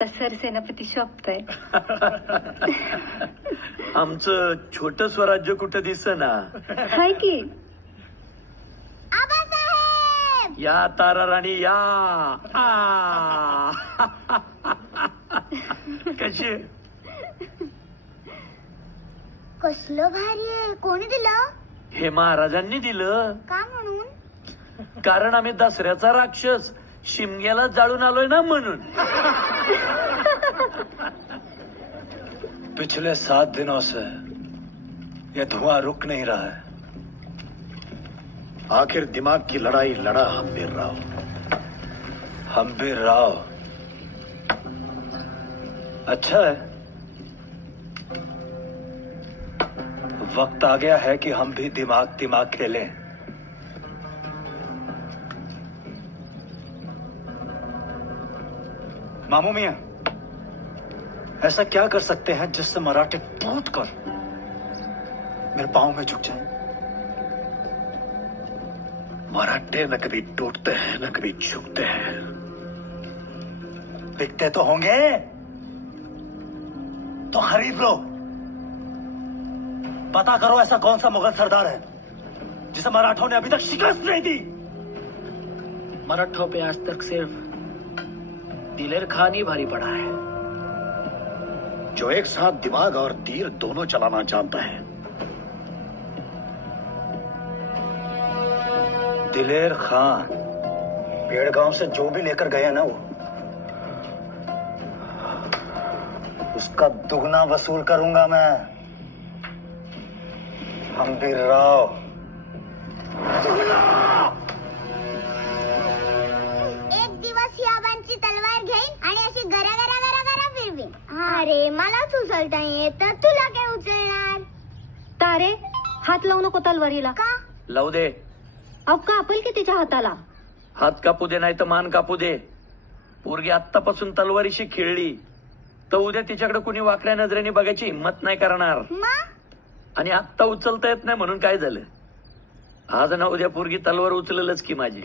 सरसेनापती शोभताय. आमचं छोट स्वराज्य कुठं दिसना. हाय की आबासाहेब, या तारा राणी या. कशी कसलं भारी आहे. कोणी दिलं? हे महाराजांनी दिलं. का म्हणून? कारण आम्ही दसऱ्याचा राक्षस शिमग्याला जाळून आलोय ना म्हणून. पिछले 7 दिनों से ये धुआं रुक नहीं रहा है. आखिर दिमाग की लड़ाई लड़ा हम्बीर राव. हम्बीर राव अच्छा है. वक्त आ गया है कि हम भी दिमाग खेलें. मामू मियां, ऐसा क्या कर सकते हैं जिससे मराठे टूट कर मेरे पांव में झुक जाएं? मराठे न कभी टूटते हैं न कभी झुकते हैं. बिकते तो होंगे तो खरीद लो. पता करो ऐसा कौन सा मुगल सरदार है जिसे मराठों ने अभी तक शिकस्त नहीं दी. मराठों पे आज तक सिर्फ दिलेर खान ही भारी पड़ा है, जो एक साथ दिमाग और तीर दोनों चलाना जानता है. दिलेर खान पेड़गांव से जो भी लेकर गया ना, वो उसका दुगना वसूल करूंगा मैं. हम्बीर राव. एक दिवस ही आबांची तलवार घेईन आणि अशी गरा गरा गरा गरा फिरवीन. अरे मलाच उचलता येत, तुला काय उचलणार? तारे, हात लावू नको तलवारीला. का? लावू दे. अहो कापल की तिच्या हाताला. हात कापू दे नाही तर मान कापू दे. पोरगी आत्तापासून तलवारीशी खेळली तर उद्या तिच्याकडे कुणी वाकड्या नजरेने बघायची हिंमत नाही करणार. मग आणि आत्ता उचलता येत नाही म्हणून काय झालं? आज ना उद्या पोरगी तलवार उचललच की माझी.